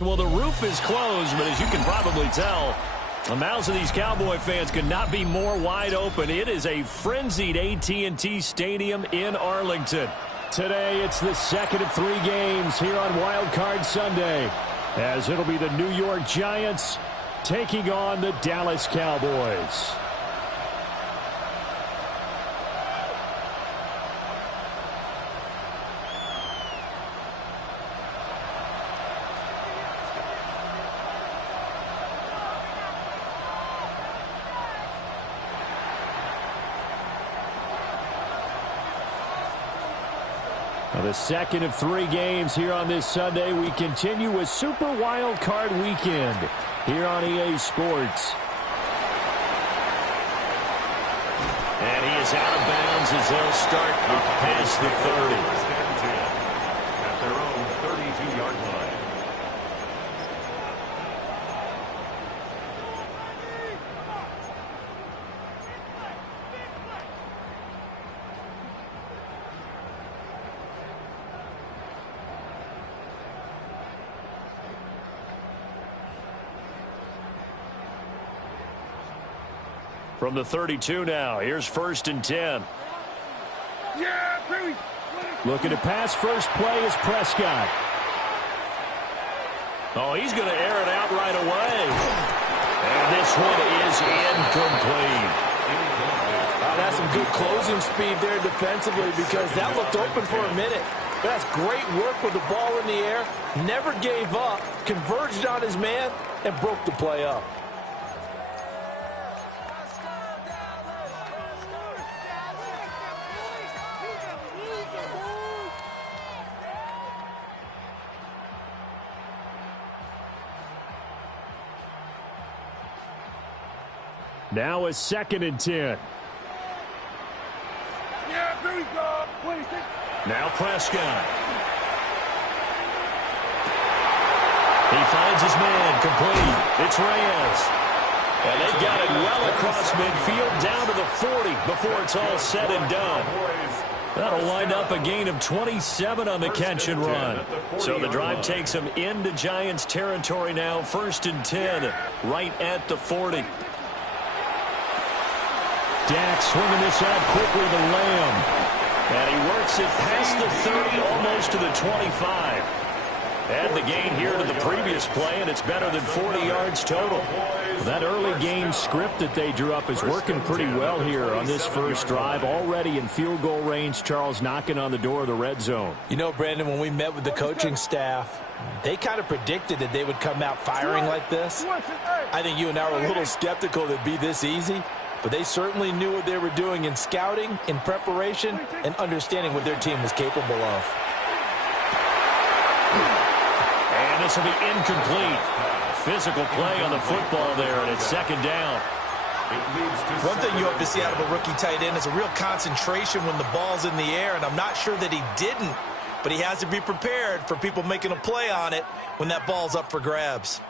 Well, the roof is closed, but as you can probably tell, the mouths of these Cowboy fans could not be more wide open. It is a frenzied AT&T Stadium in Arlington. Today, it's the second of 3 games here on Wild Card Sunday, as it'll be the New York Giants taking on the Dallas Cowboys. The second of 3 games here on this Sunday. We continue with Super Wild Card Weekend here on EA Sports. And he is out of bounds as they'll start up past the 30. At their own 32-yard line. From the 32 now, here's 1st and 10. Looking to pass, first play is Prescott. Oh, he's going to air it out right away. And this one is incomplete. That's some good closing speed there defensively, because that looked open for a minute. But that's great work with the ball in the air. Never gave up, converged on his man, and broke the play up. Now a 2nd and 10. Now Prescott. He finds his man, complete. It's Reyes. And they've got it well across midfield down to the 40 before it's all said and done. That'll wind up a gain of 27 on the catch and run. So the drive takes them into Giants territory now. 1st and 10, right at the 40. Dak swinging this out quickly to Lamb. And he works it past the 30, almost to the 25. Add the gain here to the previous play, and it's better than 40 yards total. That early game script that they drew up is working pretty well here on this first drive. Already in field goal range, Charles, knocking on the door of the red zone. You know, Brandon, when we met with the coaching staff, they kind of predicted that they would come out firing like this. I think you and I were a little skeptical that it'd be this easy. But they certainly knew what they were doing in scouting, in preparation, and understanding what their team was capable of. And this will be incomplete. Physical play on the football there, and it's 2nd down. One thing you hope to see out of a rookie tight end is a real concentration when the ball's in the air, and I'm not sure that he didn't, but he has to be prepared for people making a play on it when that ball's up for grabs.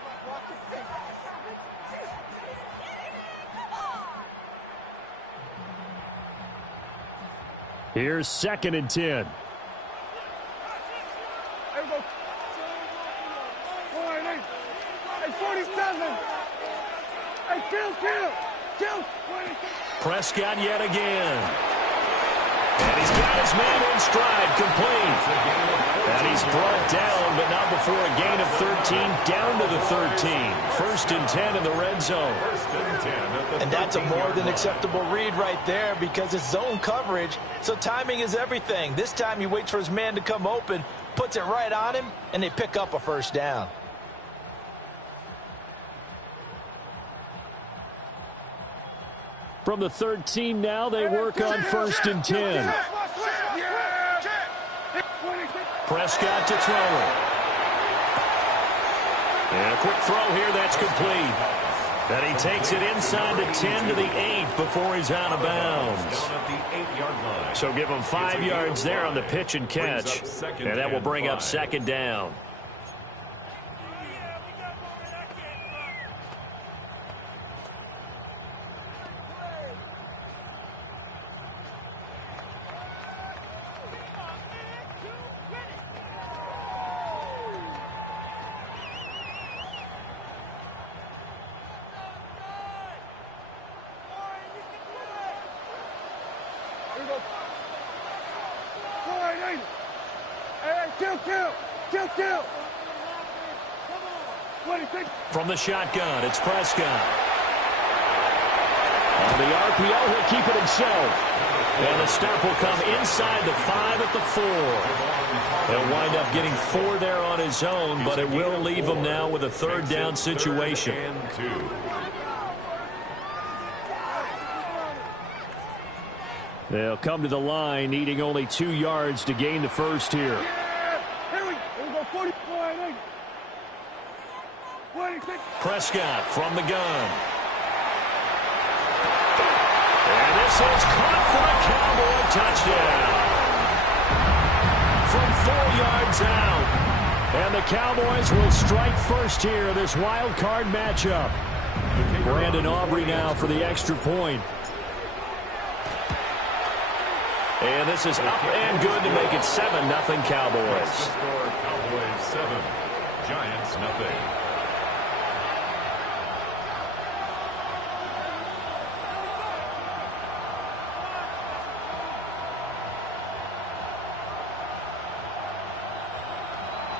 Here's 2nd and 10. Prescott yet again. And he's got his man in stride, complete. And he's brought down, but not before a gain of 13, down to the 13. 1st and 10 in the red zone. And that's a more than acceptable read right there, because it's zone coverage, so timing is everything. This time he waits for his man to come open, puts it right on him, and they pick up a 1st down. From the 13 now, they work on 1st and 10. Prescott to throw it. And a quick throw here, that's complete. And he takes it inside the 10 to the 8 before he's out of bounds. So give him 5 yards there on the pitch and catch. And that will bring up 2nd down. From the shotgun, it's Prescott. On the RPO, he'll keep it himself. And the stop will come inside the 5 at the 4. He'll wind up getting 4 there on his own, but it will leave him now with a third down situation. They'll come to the line, needing only 2 yards to gain the first here. Prescott from the gun. And this is caught for a Cowboy touchdown. From 4 yards out. And the Cowboys will strike first here, this wild card matchup. Brandon Aubrey now for the extra point. And this is up and good to make it 7-0 Cowboys. Cowboys 7, Giants nothing.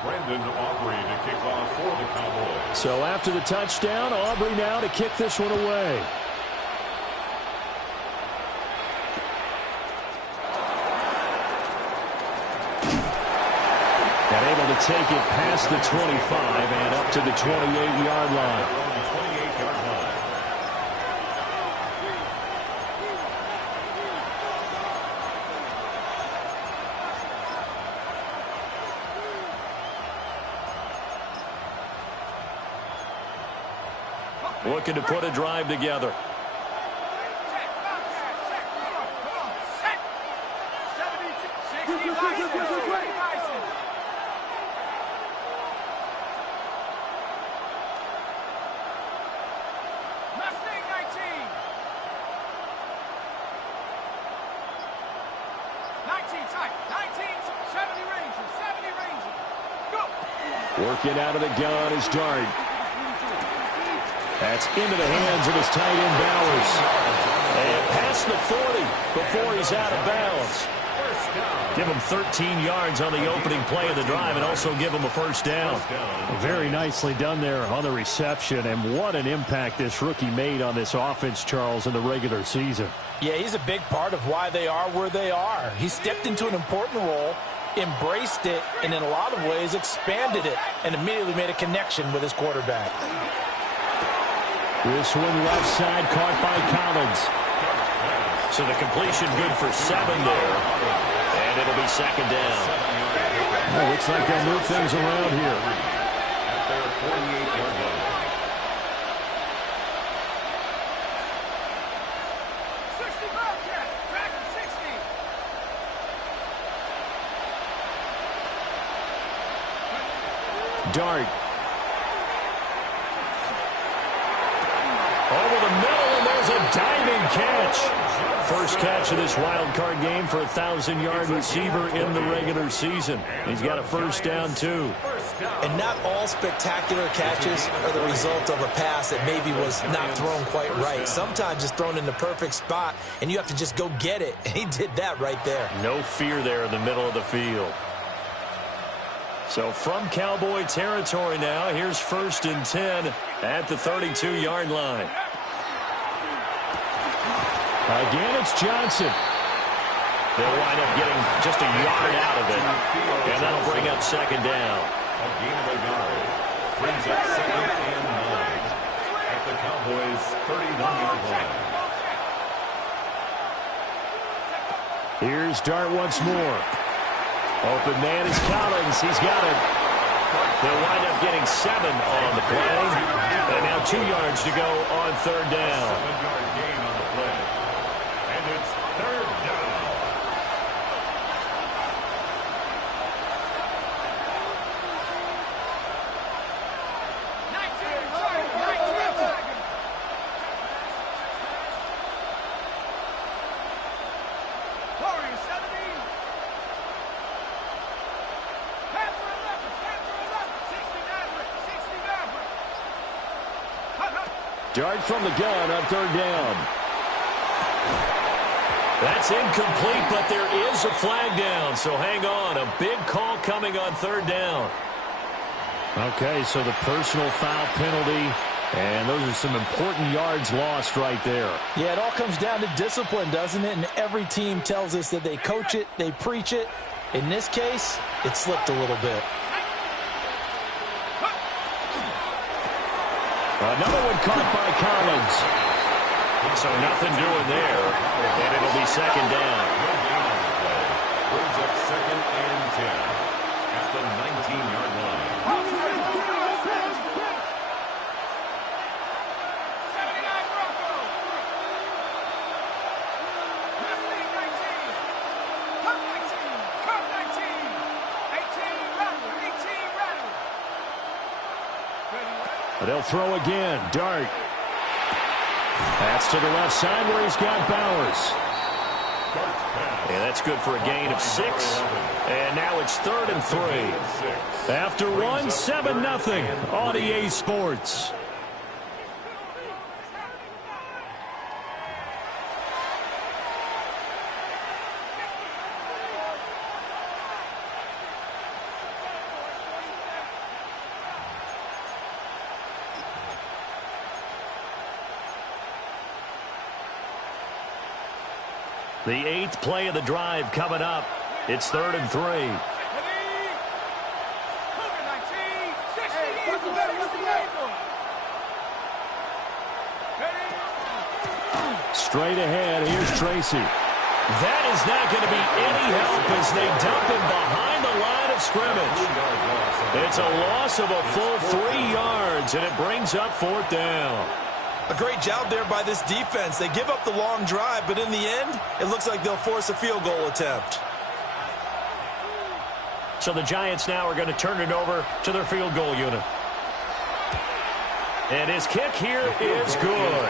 Brandon Aubrey to kick off for the Cowboys. So after the touchdown, Aubrey now to kick this one away. And able to take it past the 25 and up to the 28-yard line. Looking to put a drive together. Working out of the gun is Dart. That's into the hands of his tight end Bowers. And past the 40 before he's out of bounds. Give him 13 yards on the opening play of the drive and also give him a first down. Very nicely done there on the reception. And what an impact this rookie made on this offense, Charles, in the regular season. Yeah, he's a big part of why they are where they are. He stepped into an important role, embraced it, and in a lot of ways expanded it, and immediately made a connection with his quarterback. This one left side caught by Collins. So the completion good for 7 there. And it'll be second down. Oh, looks like they'll move things around here. At their 48-yard line. Dart. Over the middle, and there's a diving catch. First catch of this wild card game for a 1,000-yard receiver in the regular season. He's got a first down, too. And not all spectacular catches are the result of a pass that maybe was not thrown quite right. Sometimes it's thrown in the perfect spot, and you have to just go get it. And he did that right there. No fear there in the middle of the field. So from Cowboy territory now, here's 1st and 10 at the 32-yard line. Again, it's Johnson. They'll wind up getting just a yard out of it, and that'll bring up second down. A gain of a yard brings up 2nd and 9 at the Cowboys' 31-yard line. Here's Dart once more. Open man is Collins. He's got it. They'll wind up getting 7 on the play. And now 2 yards to go on third down. 7-yard gain on the play. And it's third down. Dart from the gun on third down. That's incomplete, but there is a flag down. So hang on. A big call coming on third down. Okay, so the personal foul penalty, and those are some important yards lost right there. Yeah, it all comes down to discipline, doesn't it? And every team tells us that they coach it, they preach it. In this case, it slipped a little bit. Another one caught by Collins. So nothing doing there, and it'll be second down. Brings up 2nd and 10 at the 19-yard line. But they'll throw again. Dart. That's to the left side where he's got Bowers. And that's good for a gain of 6. And now it's 3rd and 3. After one, 7-0 on EA Sports. The 8th play of the drive coming up. It's 3rd and 3. Straight ahead, here's Tracy. That is not going to be any help as they dump him behind the line of scrimmage. It's a loss of a full 3 yards, and it brings up 4th down. A great job there by this defense. They give up the long drive, but in the end, it looks like they'll force a field goal attempt. So the Giants now are going to turn it over to their field goal unit. And his kick here is good.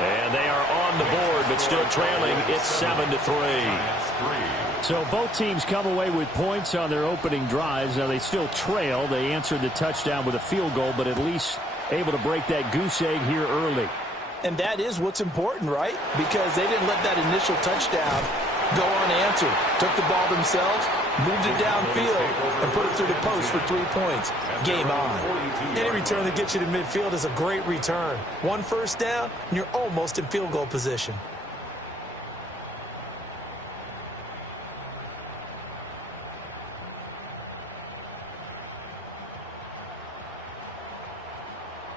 And they are on the board, but still trailing. It's 7-3. So both teams come away with points on their opening drives. Now they still trail. They answered the touchdown with a field goal, but at least able to break that goose egg here early. And that is what's important, right? Because they didn't let that initial touchdown go unanswered. Took the ball themselves, moved it downfield, and put it through the post for 3 points. Game on. Any return that gets you to midfield is a great return. 1 first down, and you're almost in field goal position.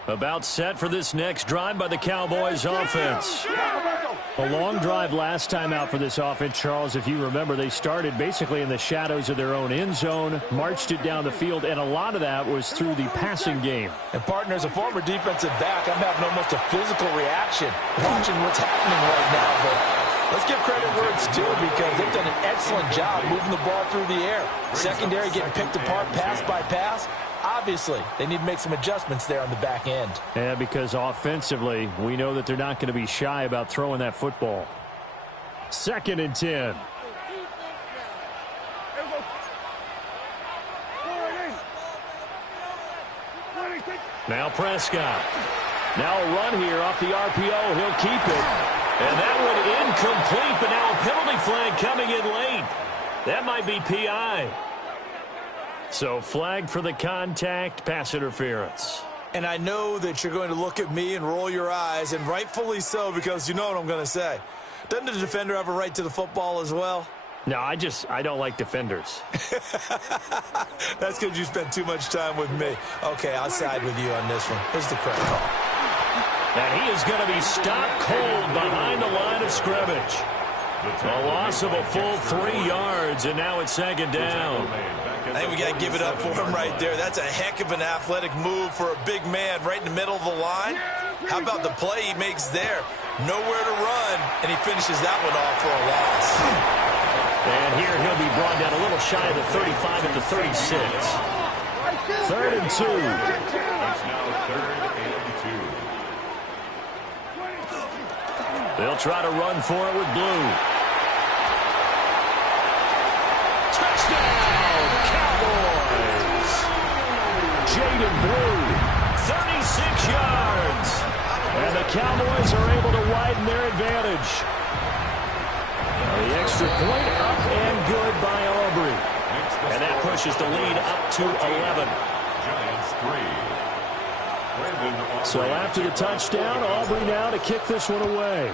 About set for this next drive by the Cowboys offense. A long drive last time out for this offense, Charles. If you remember, they started basically in the shadows of their own end zone, marched it down the field, and a lot of that was through the passing game. And, partner, as a former defensive back, I'm having almost a physical reaction watching what's happening right now. But let's give credit where it's due because they've done an excellent job moving the ball through the air. Secondary getting picked apart pass by pass. Obviously, they need to make some adjustments there on the back end. Yeah, because offensively, we know that they're not going to be shy about throwing that football. 2nd and 10. Now Prescott. Now a run here off the RPO. He'll keep it. And that one incomplete, but now a penalty flag coming in late. That might be PI. So flag for the contact, pass interference. And I know that you're going to look at me and roll your eyes, and rightfully so, because you know what I'm going to say. Doesn't the defender have a right to the football as well? No, I don't like defenders. That's because you spent too much time with me. Okay, I'll side with you on this one. Here's the correct call. And he is going to be stopped cold behind the line of scrimmage. A loss of a full 3 yards, and now it's 2nd down. I think we got to give it up for him right there. That's a heck of an athletic move for a big man right in the middle of the line. How about the play he makes there? Nowhere to run, and he finishes that one off for a loss. And here he'll be brought down a little shy of the 35 at the 36. 3rd and 2. It's now 3rd and 2. They'll try to run for it with Blue. Touchdown, Cowboys! Jaden Blue, 36 yards. And the Cowboys are able to widen their advantage. point up and good by Aubrey. And that pushes the lead up to 11. Giants 3. So after the touchdown, Aubrey now to kick this one away.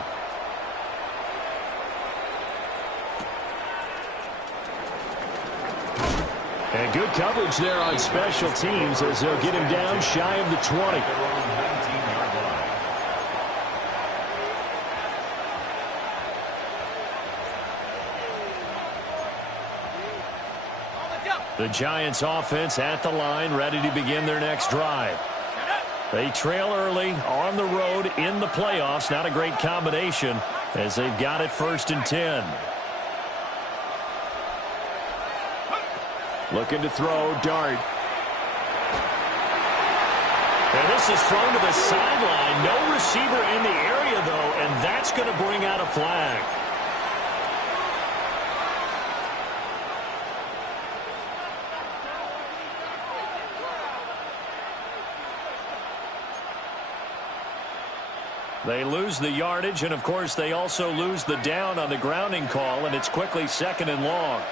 And good coverage there on special teams as they'll get him down shy of the 20. The Giants offense at the line, ready to begin their next drive. They trail early on the road in the playoffs. Not a great combination as they've got it 1st and 10. Looking to throw, Dart. And this is thrown to the sideline. No receiver in the area, though, and that's going to bring out a flag. They lose the yardage, and, of course, they also lose the down on the grounding call, and it's quickly 2nd and long.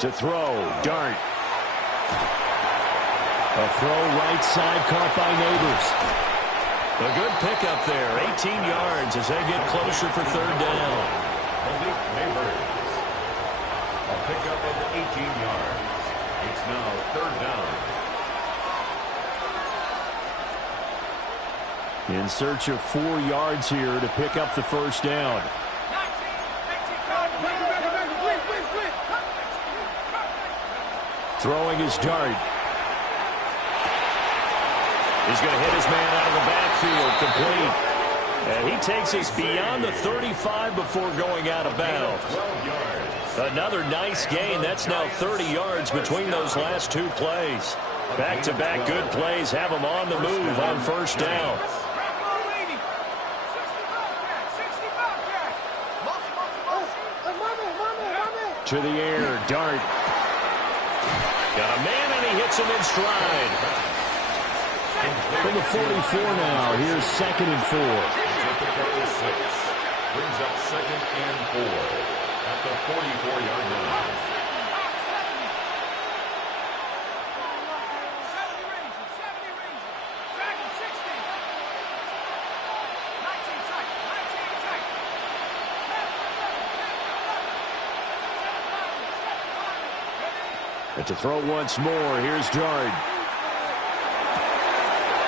To throw, Dart. A throw right side caught by Neighbors. A good pickup there. 18 yards as they get closer for 3rd down. Neighbors. A pickup of 18 yards. It's now 3rd down. In search of 4 yards here to pick up the 1st down. Throwing his Dart. He's going to hit his man out of the backfield, complete. And he takes us beyond the 35 before going out of bounds. Another nice gain. That's now 30 yards between those last 2 plays. Back-to-back good plays have him on the move on 1st down. To the air, Dart. Got a man, and he hits him in stride. From the 44 now, here's 2nd and 4. Brings up 2nd and 4 at the 44-yard line. And to throw once more, here's Dart.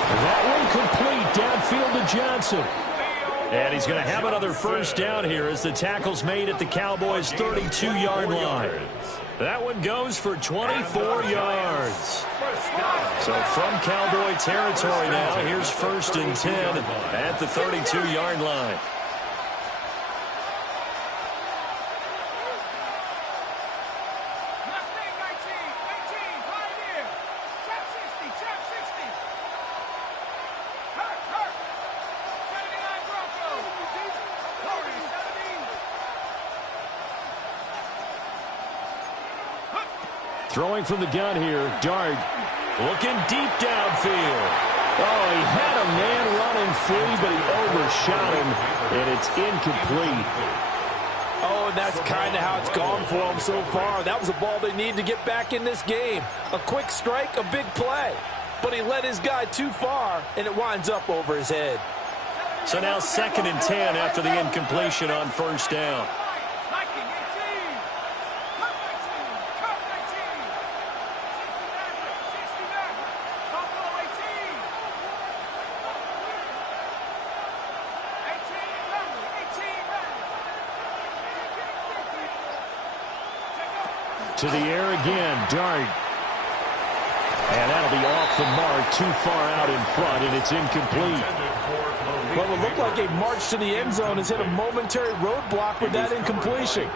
That one complete downfield to Johnson. And he's going to have another 1st down here as the tackle's made at the Cowboys' 32-yard line. That one goes for 24 yards. So from Cowboy territory now, here's 1st and 10 at the 32-yard line. Throwing from the gun here, Dart. Looking deep downfield. Oh, he had a man running free, but he overshot him, and it's incomplete. Oh, and that's kind of how it's gone for them so far. That was a ball they need to get back in this game. A quick strike, a big play. But he led his guy too far, and it winds up over his head. So now 2nd and 10 after the incompletion on 1st down. To the air again, Dart. And that'll be off the mark, too far out in front, and it's incomplete. Well, it looked like a march to the end zone has hit a momentary roadblock with that incompletion.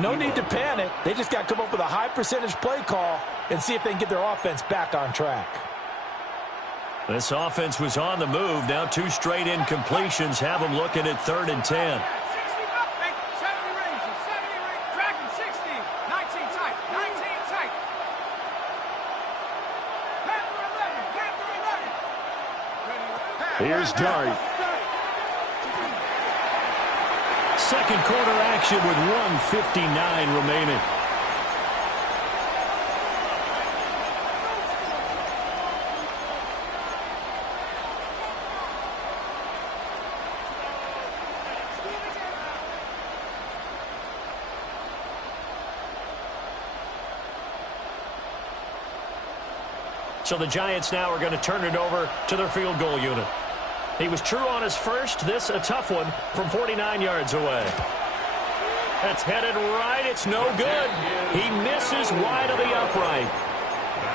No need to panic. They just got to come up with a high percentage play call and see if they can get their offense back on track. This offense was on the move. Now 2 straight incompletions have them looking at 3rd and 10. Here's Dart. Second quarter action with 1:59 remaining. So the Giants now are going to turn it over to their field goal unit. He was true on his first. This a tough one from 49 yards away. That's headed right. It's no good. He misses wide of the upright.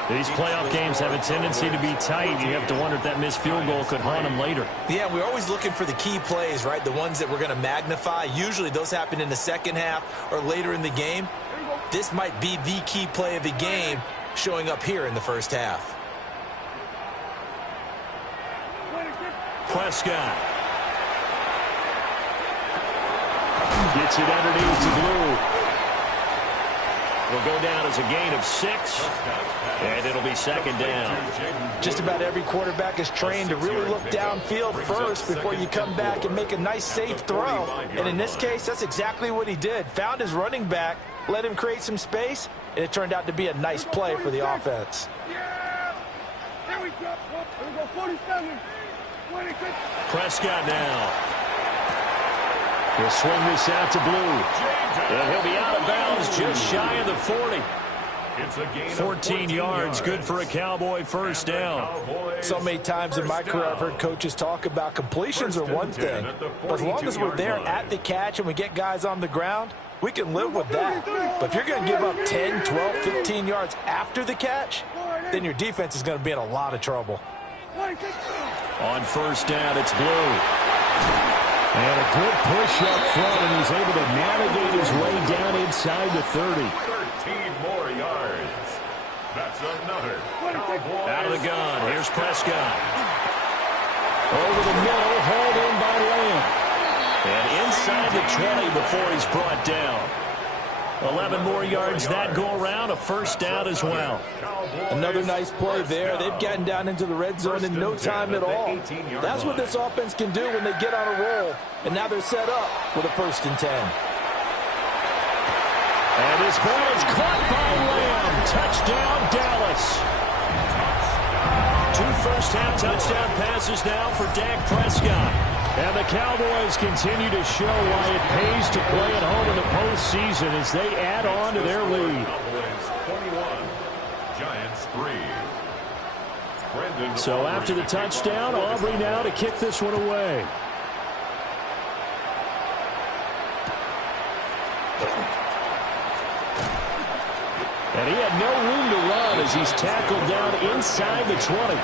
These playoff games have a tendency to be tight. You have to wonder if that missed field goal could haunt him later. Yeah, we're always looking for the key plays, right? The ones that we're going to magnify. Usually those happen in the second half or later in the game. This might be the key play of the game showing up here in the first half. Prescott gets it underneath to Blue. It'll go down as a gain of 6, and it'll be second down. Just about every quarterback is trained to really look downfield first before you come back and make a nice, safe throw. And in this case, that's exactly what he did. Found his running back, let him create some space, and it turned out to be a nice play for the offense. There we go. 47. Prescott now. He'll swing this out to Blue. And he'll be out of bounds just shy of the 40. It's a gain 14 yards, good for a Cowboy first down. So many times in my career I've heard coaches talk about completions are one thing. But as long as we're there at the catch and we get guys on the ground, we can live with that. But if you're going to give up 10, 12, 15 yards after the catch, then your defense is going to be in a lot of trouble. On first down, it's Blue. And a good push up front, and he's able to navigate his way down inside the 30. 13 more yards. That's another Cowboys. Out of the gun, here's Prescott. Over the middle, hauled in by Lamb. And inside the 20 before he's brought down. 11 more yards that go around, a first down as well. Another nice play there. They've gotten down into the red zone in no time at all. That's what this offense can do when they get on a roll. And now they're set up with a 1st and 10. And this ball is caught by Lamb. Touchdown, Dallas. 2 first-half touchdown passes now for Dak Prescott. And the Cowboys continue to show why it pays to play at home in the postseason as they add on to their lead. Cowboys 21, Giants 3. So after the touchdown, Aubrey now to kick this one away. And he had no room to run as he's tackled down inside the 20.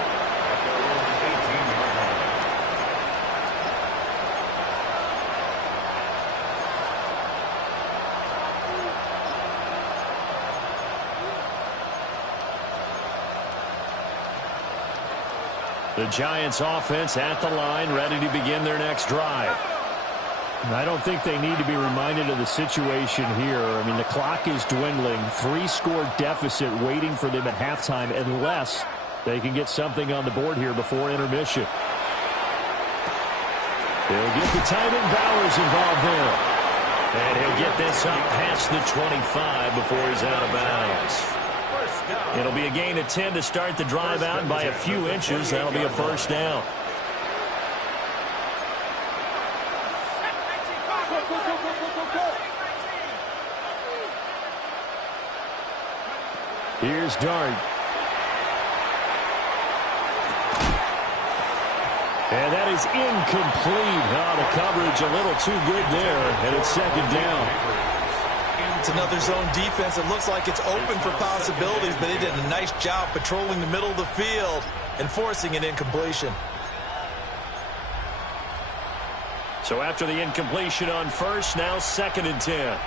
The Giants offense at the line, ready to begin their next drive. I don't think they need to be reminded of the situation here. I mean, the clock is dwindling. 3-score deficit waiting for them at halftime unless they can get something on the board here before intermission. They'll get the tight end Bowers involved there. And he'll get this up past the 25 before he's out of bounds. It'll be a gain of 10 to start the drive out by a few inches. That'll be a first down. Here's Dart. And that is incomplete. Oh, the coverage a little too good there, and it's second down. It's another zone defense. It looks like it's open for possibilities, but they did a nice job patrolling the middle of the field and forcing an incompletion. So after the incompletion on first, now 2nd and 10.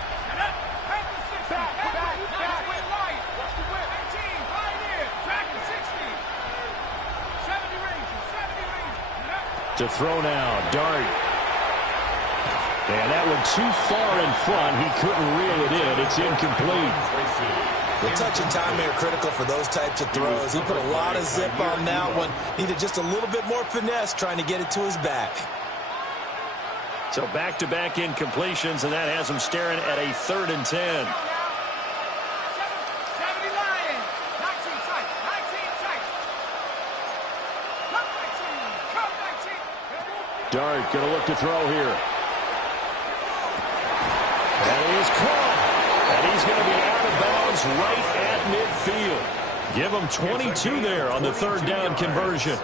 To throw now, Dart. And that one too far in front. He couldn't reel it in. It's incomplete. The touch and timing are critical for those types of throws. He put a lot of zip on that one. Needed just a little bit more finesse trying to get it to his back. So back-to-back incompletions, and that has him staring at a 3rd and 10. Dart going to look to throw here. And he is caught. And he's going to be out of bounds right at midfield. Give him 22 there on the 3rd down conversion.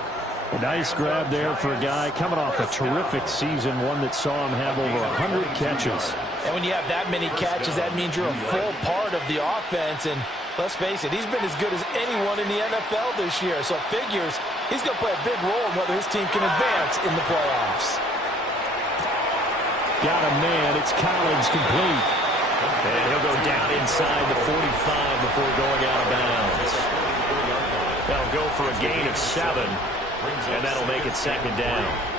A nice grab there for a guy coming off a terrific season, one that saw him have over 100 catches. And when you have that many catches, that means you're a full part of the offense. And let's face it, he's been as good as anyone in the NFL this year. So it figures he's going to play a big role in whether his team can advance in the playoffs. Got a man. It's Collins complete. And he'll go down inside the 45 before going out of bounds. That'll go for a gain of 7. And that'll make it 2nd down.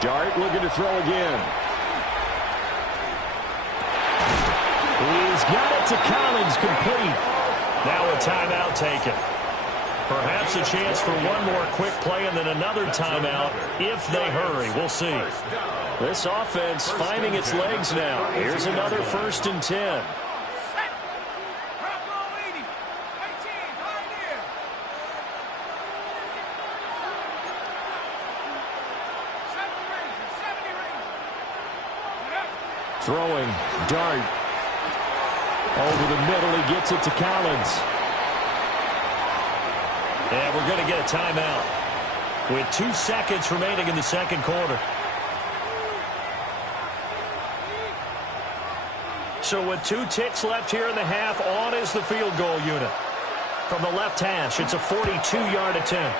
Dart looking to throw again. He's got it to Collins complete. Now a timeout taken. Perhaps a chance for one more quick play and then another timeout if they hurry. We'll see. This offense finding its legs now. Here's another 1st and 10. Throwing, Dart. Over the middle, he gets it to Collins. And we're going to get a timeout with 2 seconds remaining in the 2nd quarter. So with 2 ticks left here in the half, on is the field goal unit. From the left hash, it's a 42-yard attempt.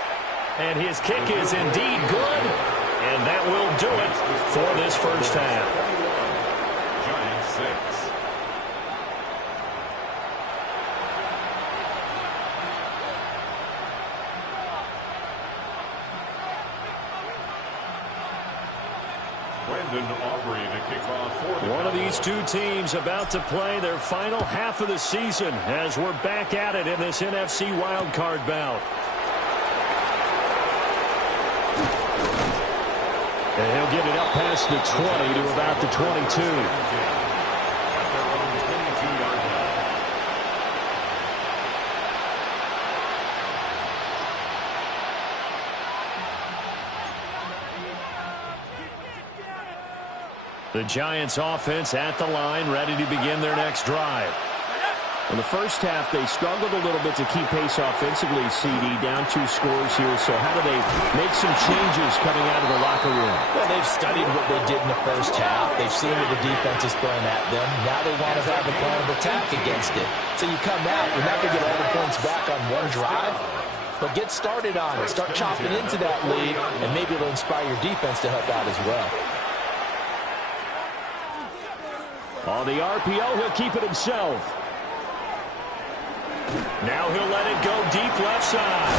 And his kick is indeed good. And that will do it for this first half. One of these 2 teams about to play their final half of the season as we're back at it in this NFC wildcard bout. And he'll get it up past the 20 to about the 22. The Giants offense at the line, ready to begin their next drive. In the first half, they struggled a little bit to keep pace offensively, CD, down 2 scores here. So how do they make some changes coming out of the locker room? Well, they've studied what they did in the first half. They've seen what the defense is throwing at them. Now they want to have a plan of attack against it. So you come out, you're not going to get all the points back on one drive, but get started on it. Start chopping into that lead, and maybe it'll inspire your defense to help out as well. On the RPO, he'll keep it himself. Now he'll let it go deep left side.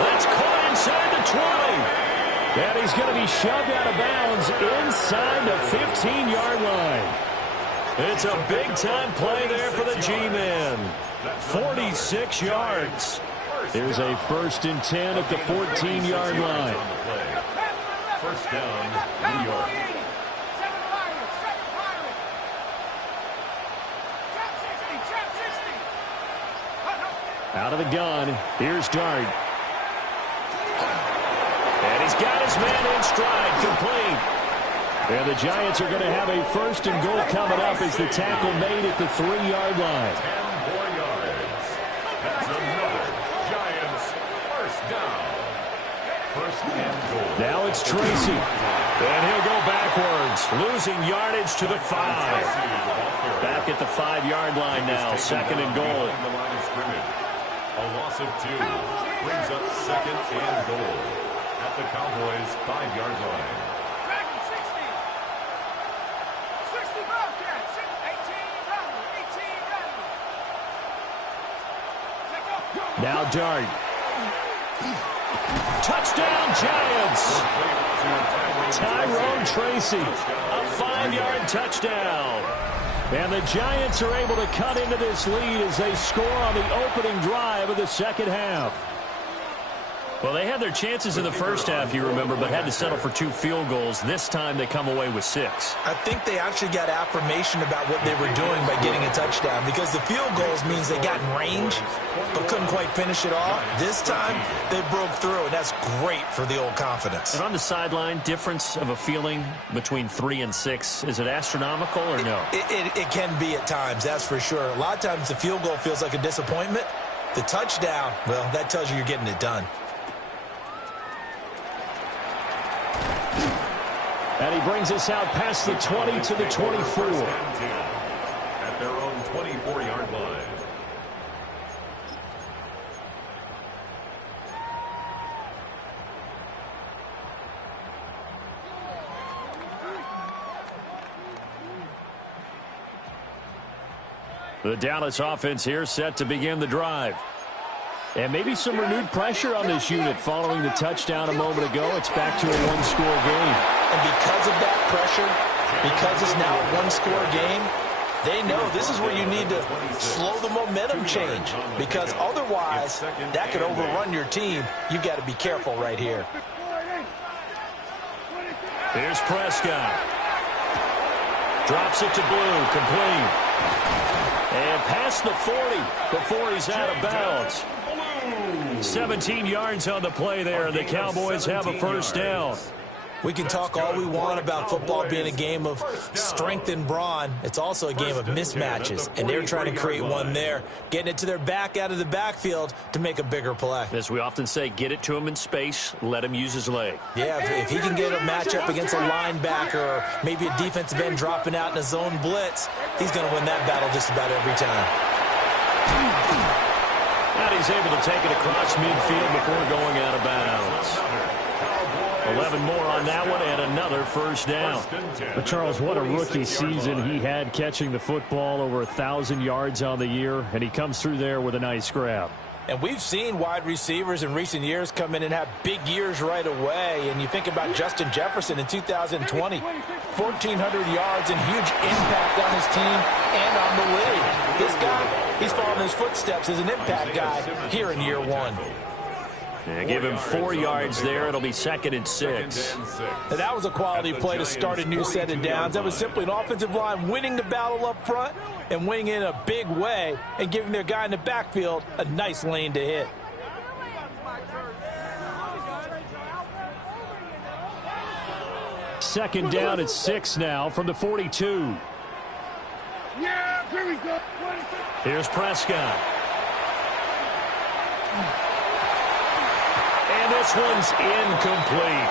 That's caught inside the 20. And he's going to be shoved out of bounds inside the 15-yard line. It's a big-time play there for the G-men. 46 yards. There's a 1st and 10 at the 14-yard line. First down, New York. Out of the gun, here's Dart. And he's got his man in stride, complete. And the Giants are going to have a 1st and goal coming up as the tackle made at the 3-yard line. 10 more yards. That's another Giants first down. First and goal. Now it's Tracy. And he'll go backwards, losing yardage to the 5. Back at the 5-yard line now, second and goal. The line of scrimmage. A loss of 2 brings up second and goal at the Cowboys' 5-yard line. Now Dart. Touchdown Giants. Tyrone Tracy. A 5-yard touchdown. And the Giants are able to cut into this lead as they score on the opening drive of the second half. Well, they had their chances in the first half, you remember, but had to settle for 2 field goals. This time they come away with 6. I think they actually got affirmation about what they were doing by getting a touchdown, because the field goals means they got in range but couldn't quite finish it off. This time they broke through, and that's great for the old confidence. And on the sideline, difference of a feeling between 3 and 6, is it astronomical or no? It can be at times, that's for sure. A lot of times the field goal feels like a disappointment. The touchdown, well, that tells you you're getting it done. And he brings us out past the 20 to the 24. At their own 24-yard line. The Dallas offense here set to begin the drive. And maybe some renewed pressure on this unit following the touchdown a moment ago. It's back to a 1-score game. And because of that pressure, because it's now a 1-score game, they know this is where you need to slow the momentum change, because otherwise that could overrun your team. You've got to be careful right here. Here's Prescott. Drops it to Blue, complete. And past the 40 before he's out of bounds. 17 yards on the play there, and the Cowboys have a first down. We can talk all we want about football being a game of strength and brawn. It's also a game of mismatches, and they're trying to create one there, getting it to their back out of the backfield to make a bigger play. As we often say, get it to him in space, let him use his leg. Yeah, if he can get a matchup against a linebacker or maybe a defensive end dropping out in a zone blitz, he's going to win that battle just about every time. And he's able to take it across midfield before going out of bounds. 11 more on that one and another first down. But Charles, what a rookie season he had, catching the football over 1,000 yards on the year, and he comes through there with a nice grab. And we've seen wide receivers in recent years come in and have big years right away. And you think about Justin Jefferson in 2020, 1,400 yards and huge impact on his team and on the league. This guy, he's following his footsteps as an impact guy here in year 1. And give him 4 yards there. It'll be second and 6. And that was a quality play to start a new set of downs. That was simply an offensive line winning the battle up front and winning in a big way and giving their guy in the backfield a nice lane to hit. Second down at 6 now from the 42. Yeah, here we go. Here's Prescott. And this one's incomplete.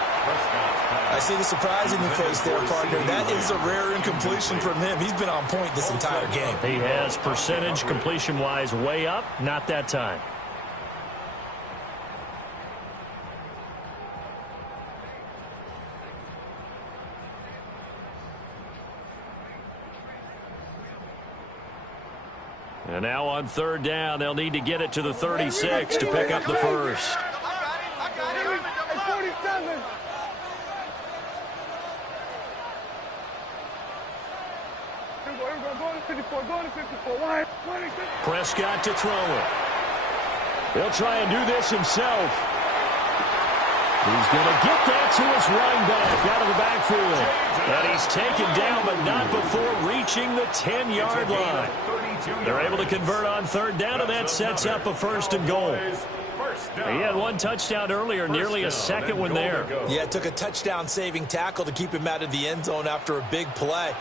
I see the surprise in your face there, partner. That is a rare incompletion from him. He's been on point this entire game. He has percentage completion-wise way up. Not that time. And now on third down, they'll need to get it to the 36 to pick up the first. Prescott to throw it. He'll try and do this himself. He's going to get that to his running back out of the backfield. And he's taken down, but not before reaching the 10-yard line. They're able to convert on third down, and that sets up a first and goal. He had one touchdown earlier, nearly a second one there. Yeah, it took a touchdown-saving tackle to keep him out of the end zone after a big play.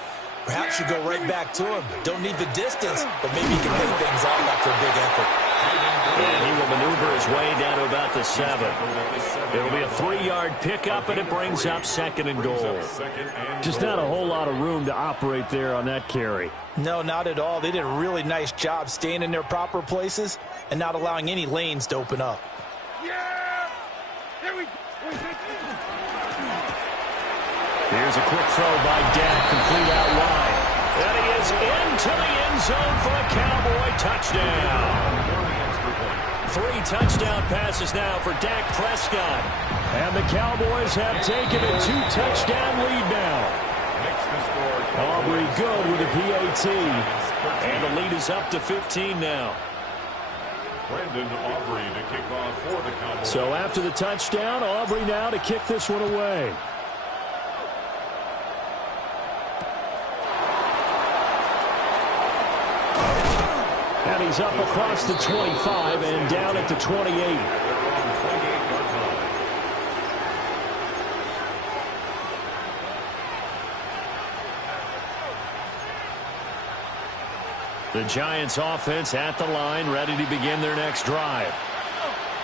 Perhaps you go right back to him. Don't need the distance, but maybe he can pay things off after a big effort. And he will maneuver his way down to about the 7. It'll be a 3-yard pickup, and it brings up 2nd and goal. Just not a whole lot of room to operate there on that carry. No, not at all. They did a really nice job staying in their proper places and not allowing any lanes to open up. Here's a quick throw by Dak, complete out wide. And he is into the end zone for a Cowboy touchdown. 3 touchdown passes now for Dak Prescott. And the Cowboys have taken a 2-touchdown lead now. Aubrey good with a PAT. And the lead is up to 15 now. Brandon Aubrey to kick off for the Cowboys. So after the touchdown, Aubrey now to kick this one away. And he's up across the 25 and down at the 28. The Giants offense at the line, ready to begin their next drive.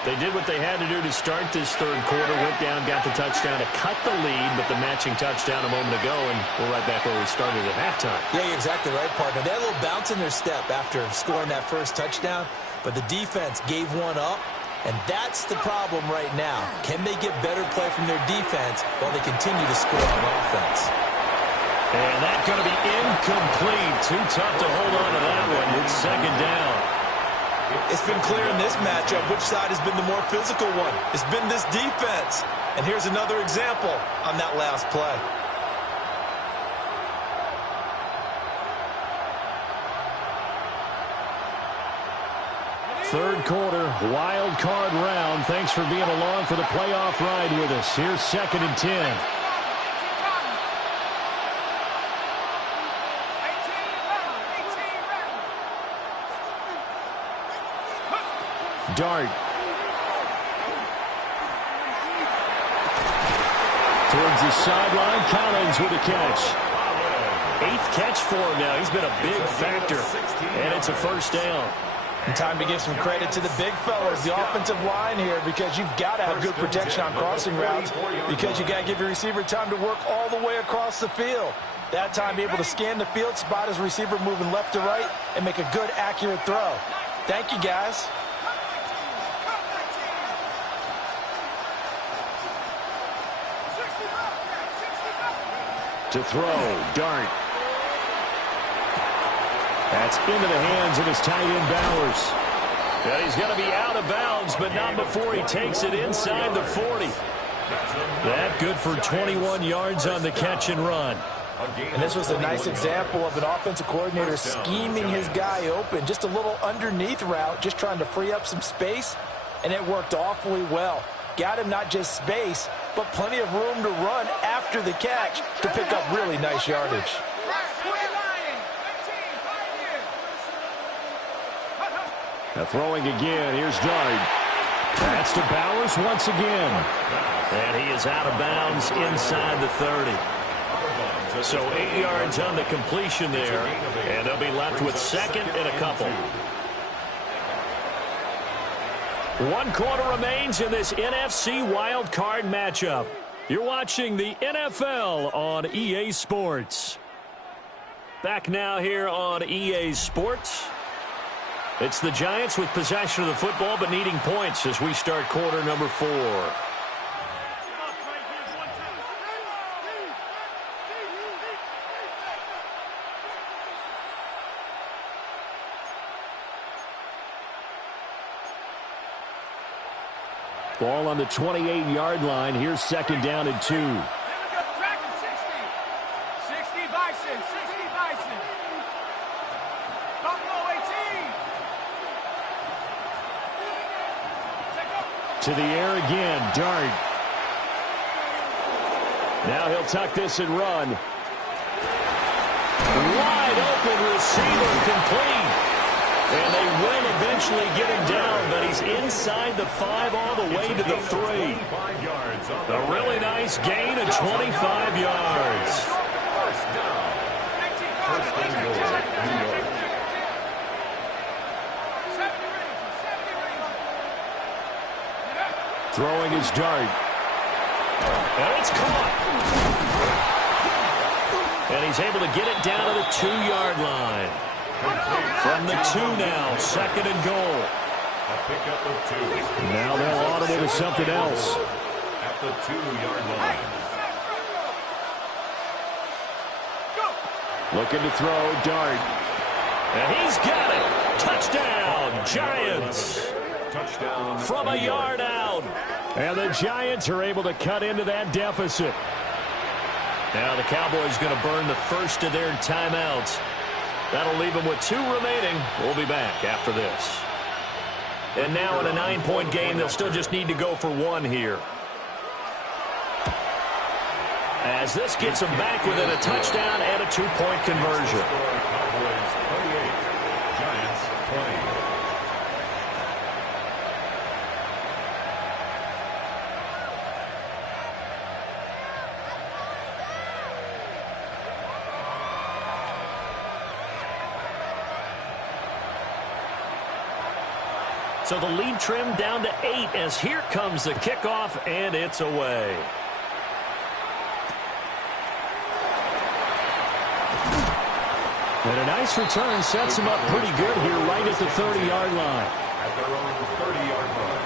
They did what they had to do to start this third quarter, went down, got the touchdown to cut the lead, but the matching touchdown a moment ago, and we're right back where we started at halftime. Yeah, you're exactly right, partner. They had a little bounce in their step after scoring that first touchdown, but the defense gave one up, and that's the problem right now. Can they get better play from their defense while they continue to score on offense? And that's going to be incomplete. Too tough to hold on to that one. It's 2nd down. It's been clear in this matchup which side has been the more physical one. It's been this defense. And here's another example on that last play. Third quarter, wild card round. Thanks for being along for the playoff ride with us. Here's 2nd and 10. Dart. Towards the sideline, Collins with a catch. 8th catch for him now. He's been a big factor, and it's a first down. And time to give some credit to the big fellas, the offensive line here, because you've got to have good protection on crossing routes, because you've got to give your receiver time to work all the way across the field. That time, be able to scan the field, spot his receiver moving left to right, and make a good, accurate throw. Thank you, guys. To throw, Dart. That's into the hands of his tight end, Bowers. And he's going to be out of bounds, but not before he takes it inside the 40. That good for 21 yards on the catch and run. And this was a nice example of an offensive coordinator scheming his guy open. Just a little underneath route, just trying to free up some space, and it worked awfully well. Got him not just space, but plenty of room to run after the catch to pick up really nice yardage. Now throwing again, here's Dart. That's to Bowers once again. And he is out of bounds inside the 30. So 8 yards on the completion there, and they'll be left with 2nd and a couple. 1 quarter remains in this NFC Wild Card matchup. You're watching the NFL on EA Sports. Back now here on EA Sports. It's the Giants with possession of the football but needing points as we start quarter number 4. Ball on the 28-yard line. Here's 2nd down and 2. To the air again, Dart. Now he'll tuck this and run. Wide open receiver complete. And they will eventually get him down, but he's inside the 5 all the way to the 3. A really nice gain of 25 yards. Throwing his dart. And it's caught. And he's able to get it down to the 2-yard line. From the 2 now, 2nd and goal. A pickup of 2. Now they'll audible to something else. At the 2-yard line. Looking to throw, dart. And he's got it. Touchdown, Giants. Touchdown. From a yard out. And the Giants are able to cut into that deficit. Now the Cowboys going to burn the first of their timeouts. That'll leave them with 2 remaining. We'll be back after this. And now in a 9-point game, they'll still just need to go for 1 here. As this gets them back within a touchdown and a 2-point conversion. Cowboys 28, Giants 20. So the lead trimmed down to 8 as here comes the kickoff, and it's away. And a nice return sets him up pretty good here right at the 30-yard line. At their own 30-yard line.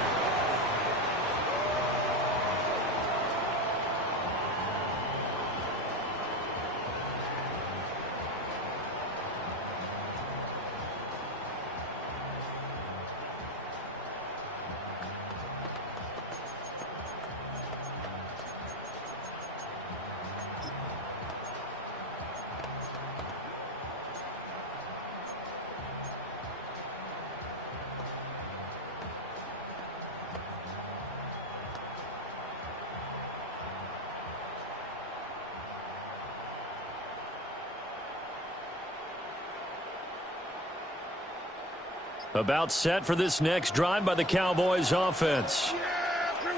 About set for this next drive by the Cowboys offense.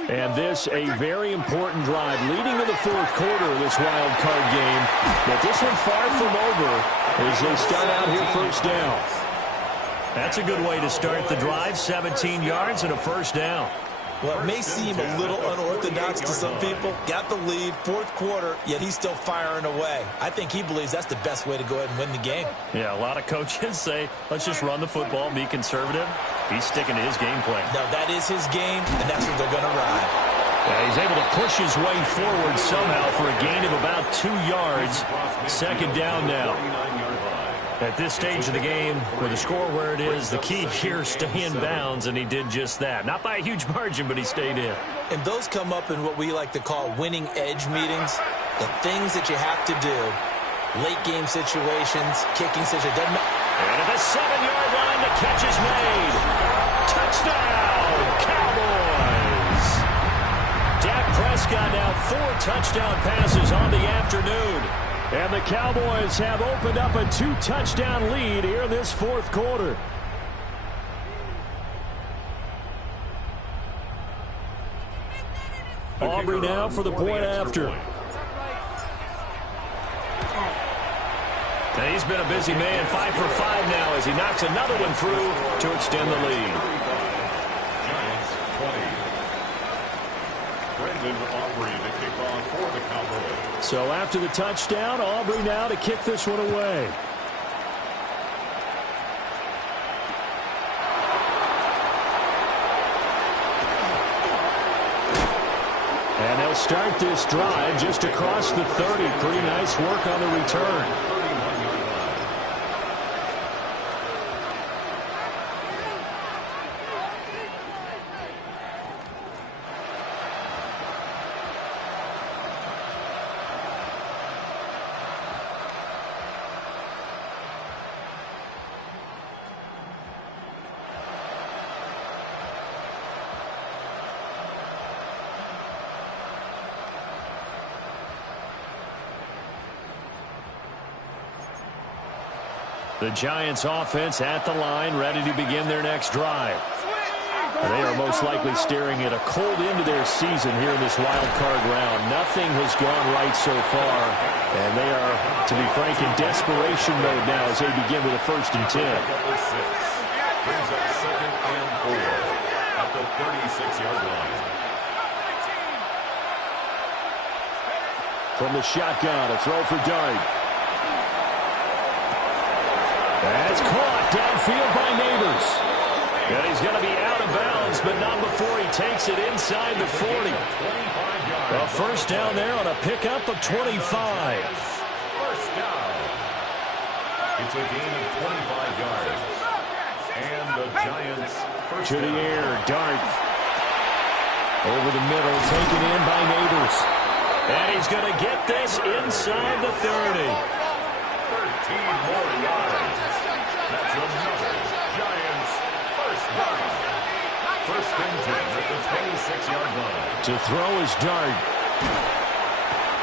And this a very important drive leading to the 4th quarter of this wild card game. But this one far from over as they start out here first down. That's a good way to start the drive. 17 yards and a first down. Well, it may seem a little unorthodox to some people. Got the lead, 4th quarter, yet he's still firing away. I think he believes that's the best way to go ahead and win the game. Yeah, a lot of coaches say, let's just run the football and be conservative. He's sticking to his game plan. No, that is his game, and that's what they're going to ride. Yeah, he's able to push his way forward somehow for a gain of about 2 yards. 2nd down now. At this stage of the game, with the score where it is, the key here, stay in bounds, and he did just that. Not by a huge margin, but he stayed in. And those come up in what we like to call winning edge meetings. The things that you have to do, late game situations, kicking situations. And at the 7-yard line, the catch is made. Touchdown, Cowboys! Dak Prescott now 4 touchdown passes on the afternoon. And the Cowboys have opened up a 2-touchdown lead here in this 4th quarter. Aubrey now for the point after. And he's been a busy man, 5 for 5 now as he knocks another one through to extend the lead. Giants 20. Brendan Aubrey to kick off for the Cowboys. So after the touchdown, Aubrey now to kick this one away. And they'll start this drive just across the 30. Pretty nice work on the return. The Giants offense at the line, ready to begin their next drive. They are most likely staring at a cold end to their season here in this wild card round. Nothing has gone right so far, and they are, to be frank, in desperation mode now as they begin with a 1st and 10. Brings up 2nd and 4 at the 36-yard line. From the shotgun, a throw for Dart. That's caught downfield by Neighbors. And he's going to be out of bounds, but not before he takes it inside the 40. A first down there on a pickup of 25. First down. It's a gain of 25 yards. And the Giants first to the air, Dart. Over the middle, taken in by Neighbors. And he's going to get this inside the 30. 13 more yards. That's another Giants first down. First and 10 at the 26-yard line. To throw is Dart.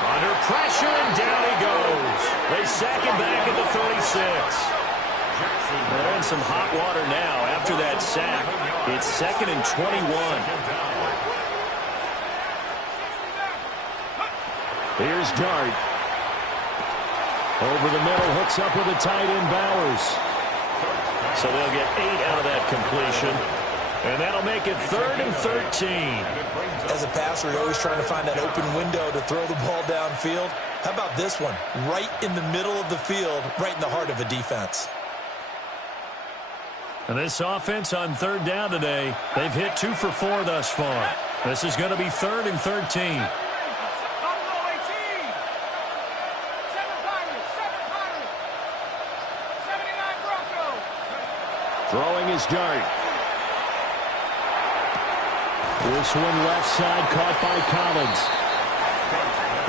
Under pressure, and down he goes. They sack him back at the 36. They're in some hot water now after that sack. It's 2nd and 21. Here's Dart. Over the middle, hooks up with the tight end Bowers. So they'll get 8 out of that completion. And that'll make it 3rd and 13. As a passer, you're always trying to find that open window to throw the ball downfield. How about this one? Right in the middle of the field, right in the heart of a defense. And this offense on 3rd down today, they've hit 2 for 4 thus far. This is going to be 3rd and 13. Throwing his Dart. This one left side caught by Collins.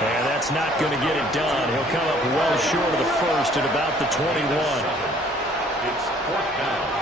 And that's not going to get it done. He'll come up well short of the first at about the 21. It's 4th down.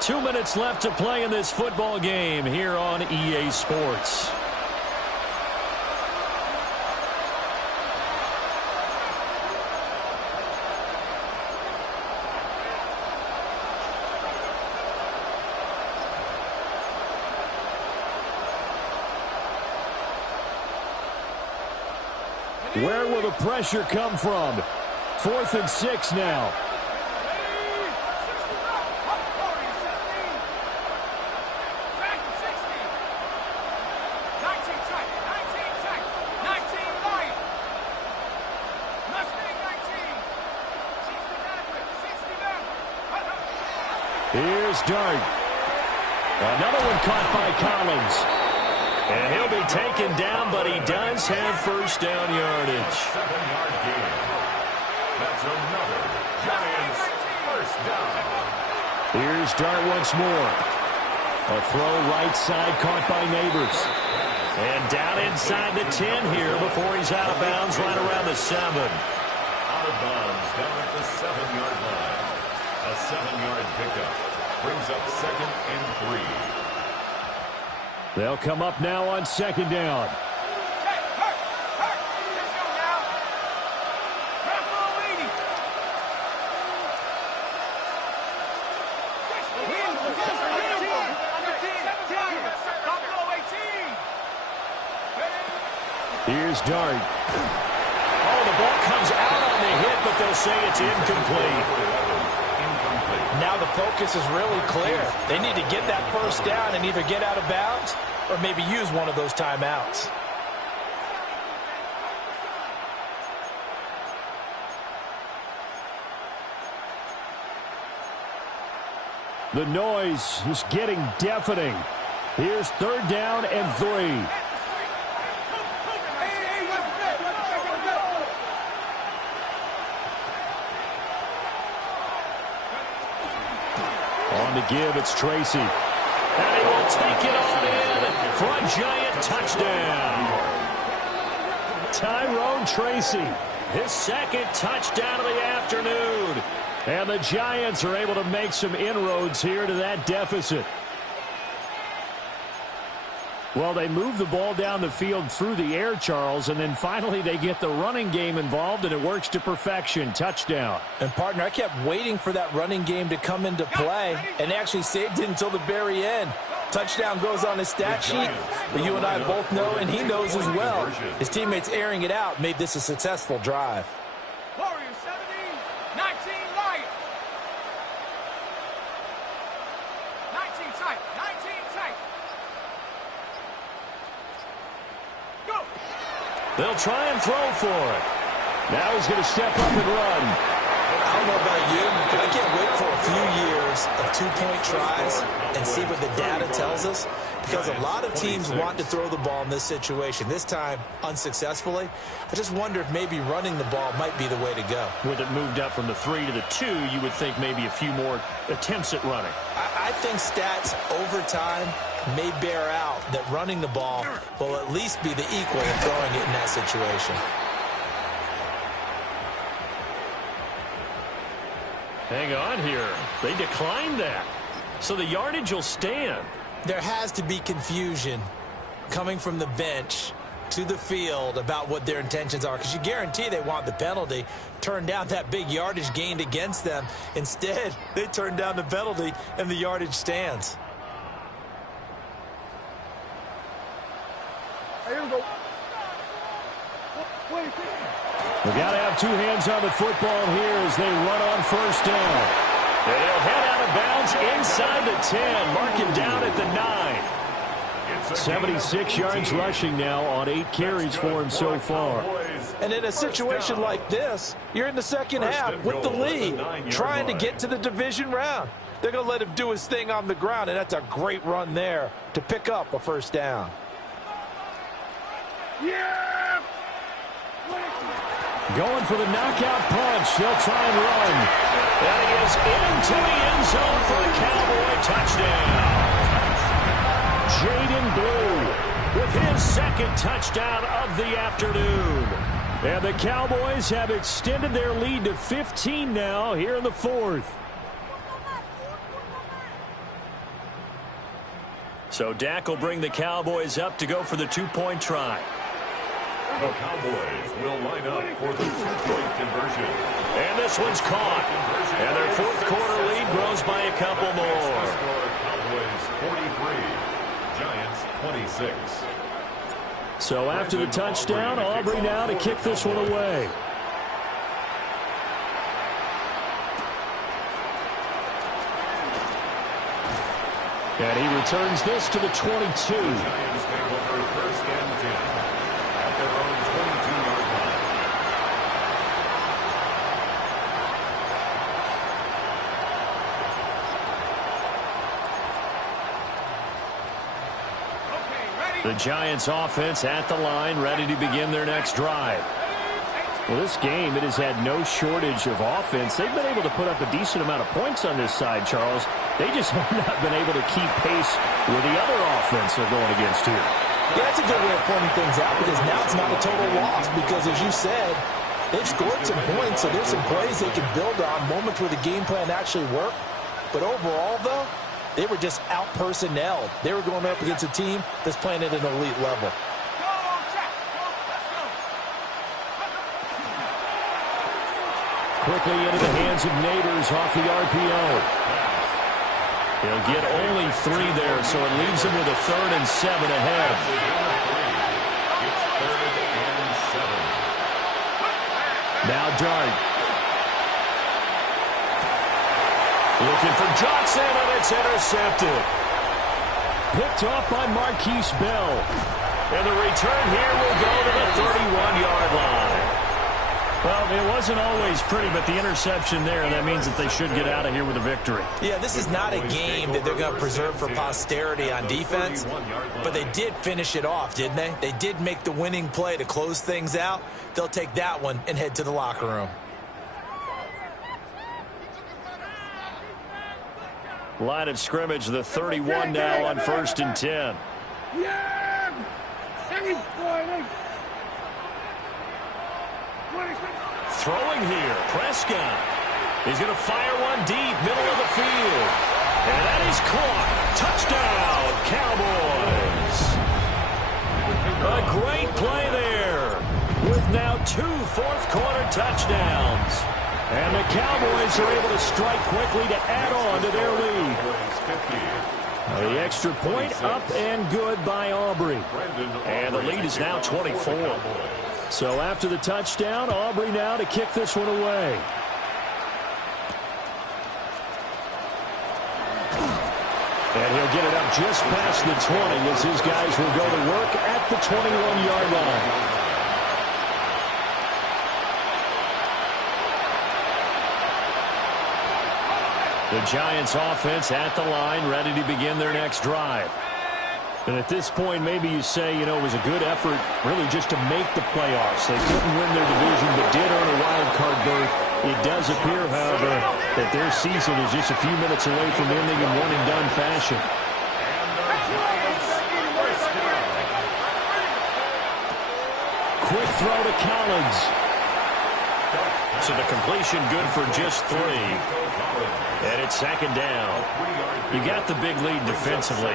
Two minutes left to play in this football game here on EA Sports. Where will the pressure come from? 4th and 6 now. Here's Dart. Another one caught by Collins. And he'll be taken down, but he does have first down yardage. 7-yard gain. That's another Giants first down. Here's Dart once more. A throw right side caught by Neighbors. And down inside the 10 here before he's out of bounds right around the 7. Out of bounds down at the 7-yard line. A 7-yard pickup brings up 2nd and 3. They'll come up now on 2nd down. Here's Dart. Oh, the ball comes out on the hit, but they'll say it's incomplete. Now the focus is really clear. They need to get that first down and either get out of bounds or maybe use one of those timeouts. The noise is getting deafening. Here's 3rd down and 3. On the give, it's Tracy. And he will take it on in for a Giant touchdown. Tyrone Tracy. His 2nd touchdown of the afternoon. And the Giants are able to make some inroads here to that deficit. Well, they move the ball down the field through the air, Charles, and then finally they get the running game involved, and it works to perfection. Touchdown. And, partner, I kept waiting for that running game to come into play and actually saved it until the very end. Touchdown goes on his stat sheet, but you and I both know, and he knows as well, his teammates airing it out made this a successful drive. Warriors 70, 19 Lions. 19 tight, 19 tight. Go. They'll try and throw for it. Now he's going to step up and run. I don't know about you, but I can't wait for a few years of two-point tries and see what the data tells us, because a lot of teams want to throw the ball in this situation. This time, unsuccessfully. I just wonder if maybe running the ball might be the way to go. With it moved up from the 3 to the 2, you would think maybe a few more attempts at running. I think stats over time may bear out that running the ball will at least be the equal of throwing it in that situation. Hang on here. They declined that. So the yardage will stand. There has to be confusion coming from the bench to the field about what their intentions are, because you guarantee they want the penalty, turn down that big yardage gained against them. Instead, they turn down the penalty and the yardage stands. Here we go. Wait. We got to have two hands on the football here as they run on first down. And he'll head out of bounds inside the 10, marking down at the 9. 76 yards rushing now on 8 carries for him so far. And in a situation like this, you're in the second half with the lead, trying to get to the division round. They're going to let him do his thing on the ground, and that's a great run there to pick up a first down. Yeah! Going for the knockout punch. They'll try and run. And he is into the end zone for the Cowboy touchdown. Jaden Blue with his second touchdown of the afternoon. And the Cowboys have extended their lead to 15 now here in the fourth. So Dak will bring the Cowboys up to go for the two-point try. The Cowboys will line up for the two-point conversion. And this one's caught. And their fourth quarter lead grows by a couple more. Cowboys 43, Giants 26. So after the touchdown, Aubrey now to kick this one away. And he returns this to the 22. Giants take over first and 10 at their own 22-yard line. The Giants offense at the line, ready to begin their next drive. Well, this game, it has had no shortage of offense. They've been able to put up a decent amount of points on this side, Charles. They just have not been able to keep pace with the other offense they're going against here. Yeah, that's a good way of pointing things out, because now it's not a total loss, because as you said, they've scored some points, so there's some plays they can build on, moments where the game plan actually worked. But overall, though, they were just out-personnelled. They were going up against a team that's playing at an elite level. Quickly into the hands of Neighbors off the RPO. He'll get only 3 there, so it leaves him with a 3rd and 7 ahead. It's 3rd and 7. Now Dart. Looking for Johnson, and it's intercepted. Picked off by Marquise Bell. And the return here will go to the 31-yard line. Well, it wasn't always pretty, but the interception there, that means that they should get out of here with a victory. Yeah, this is not a game that they're going to preserve for posterity on defense, but they did finish it off, didn't they? They did make the winning play to close things out. They'll take that one and head to the locker room. Line of scrimmage, the 31 now on 1st and 10. Yeah! Throwing here, Prescott. He's going to fire one deep, middle of the field. And that is caught. Touchdown, Cowboys. A great play there, with now 2 fourth-quarter touchdowns. And the Cowboys are able to strike quickly to add on to their lead. The extra point up and good by Aubrey. And the lead is now 24. So after the touchdown, Aubrey now to kick this one away. And he'll get it up just past the 20 as his guys will go to work at the 21-yard line. The Giants offense at the line, ready to begin their next drive. And at this point, maybe you say, it was a good effort really just to make the playoffs. They couldn't win their division, but did earn a wild card berth. It does appear, however, that their season is just a few minutes away from ending in one-and-done fashion. Quick throw to Collins. So the completion good for just 3. And it's second down. You got the big lead defensively.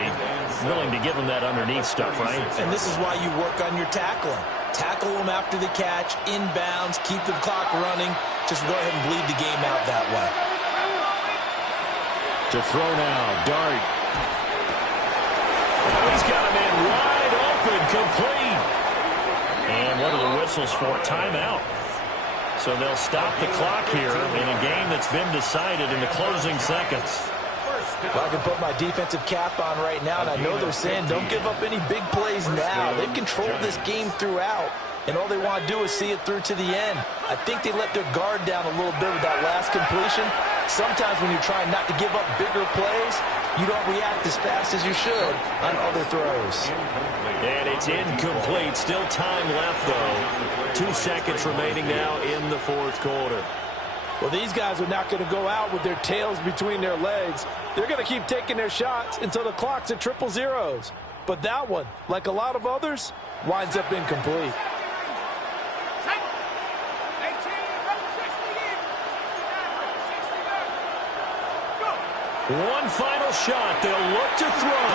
Willing to give them that underneath stuff, right? And this is why you work on your tackling. Tackle them after the catch, inbounds, keep the clock running. Just go ahead and bleed the game out that way. To throw now, Dart. He's got a man wide open, complete. And what are the whistles for? Timeout. So they'll stop the clock here in a game that's been decided in the closing seconds. Well, I can put my defensive cap on right now, and I know they're saying don't give up any big plays now. They've controlled this game throughout, and all they want to do is see it through to the end. I think they let their guard down a little bit with that last completion. Sometimes when you're trying not to give up bigger plays, you don't react as fast as you should on other throws. And it's incomplete. Still time left, though. 2 seconds remaining now in the fourth quarter. Well, these guys are not going to go out with their tails between their legs. They're going to keep taking their shots until the clock's at 000. But that one, like a lot of others, winds up incomplete. One final shot. They'll look to throw.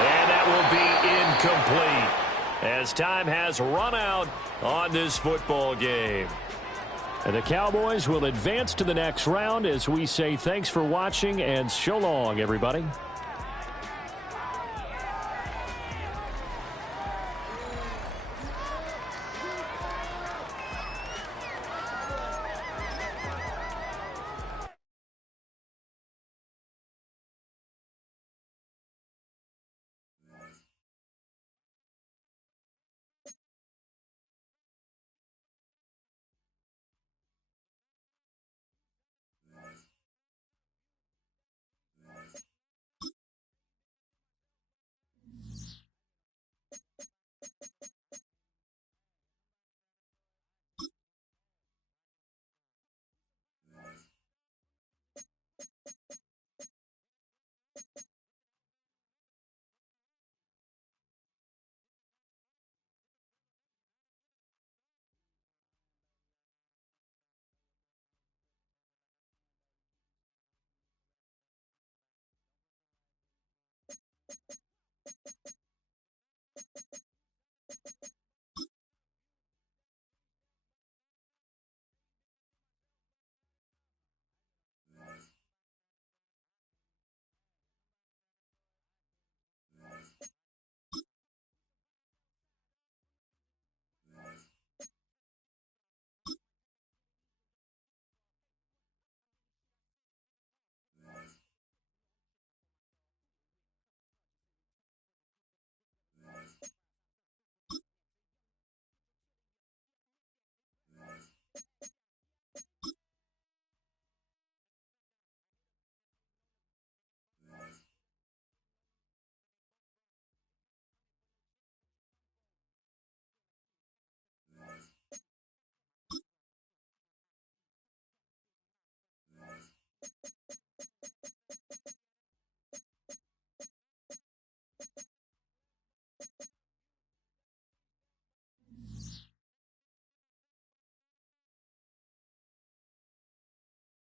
And that will be incomplete as time has run out on this football game. And the Cowboys will advance to the next round as we say thanks for watching and so long, everybody.